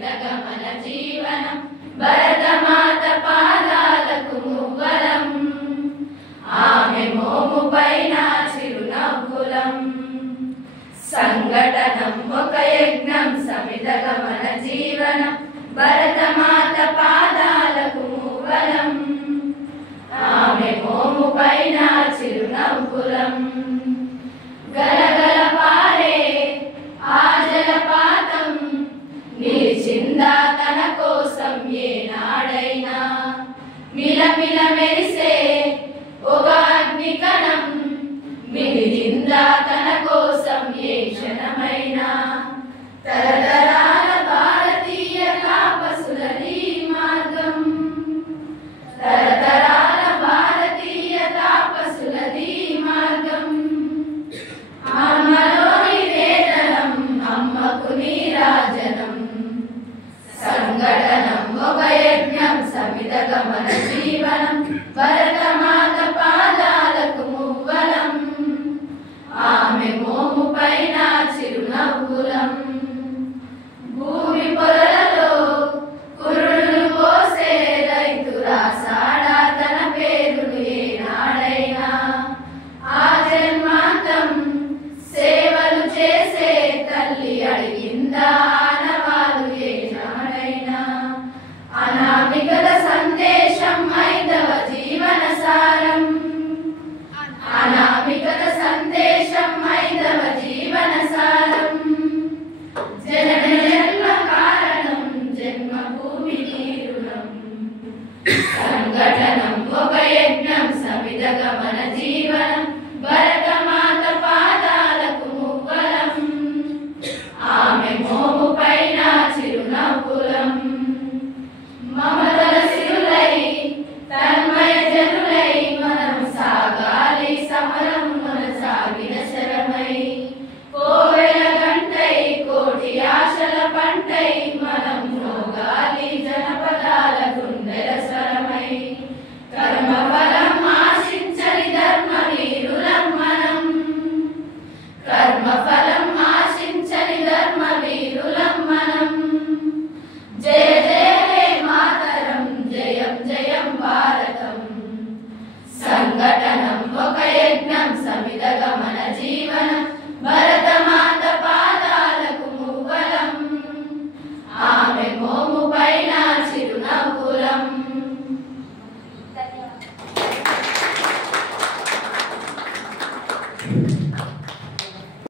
సమితగమన జీవనం భరతమాత పాదాలకు మువ్వలం ఆమె మోము పైన చిరునవ్వులం సంఘటనం ఒక యజ్ఞం సమితగమన జీవనం భరతమాత పాదాలకు మువ్వలం ఆమె మోము పైన చిరునవ్వులం గలగల పారే ఆ జలపాతం నిలిచిందా తన కోసం ఏనాడైనా మిలమిల మెరిసే ఒక అగ్నికణం మిలిగిందా తన కోసం ఏ క్షణమైనా తరతరాల భారతీయ తాపసులది మార్గం తరతరాల భారతీయ తాపసులది మార్గం అమ్మలోని వేదనం అమ్మకు నీరాజనం సంఘటనం ఒక యజ్ఞం సమితగమన జీవనం భరతమాత పాదాలకు మువ్వలం ఆమె మోము పైన చిరునవ్వులం భూమి పొరలలో కురుడులు పోసే రైతు రాసాడా తన పేరును ఏనాడైనా ఆ జన్మాంతం సేవలు చేసే తల్లి